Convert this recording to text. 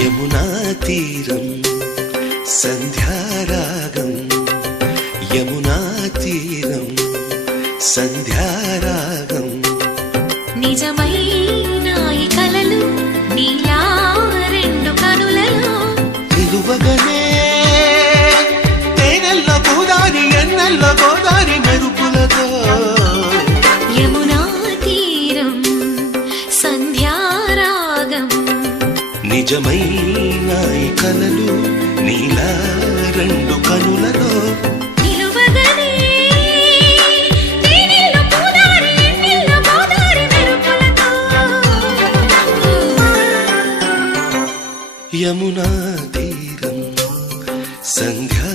యమునా తీరం సంధ్యారాగం యమునా తీరం సంధ్యారాగం నిజమైన ఈ కలలు నీలా రెండు కనులలో నిలువగనే తేనెల్లో గోదారి ఎన్నెల్లో గోదారి మెరుపులతో యమునా తీరం సంధ్యారాగం నిజమైన ఈ కలలు నీలా రెండు కనులలో నిలువగనే తేనెల్లో గోదారి ఎన్నెల్లో గోదారి మెరుపులతో యమునా తీరం సంధ్యా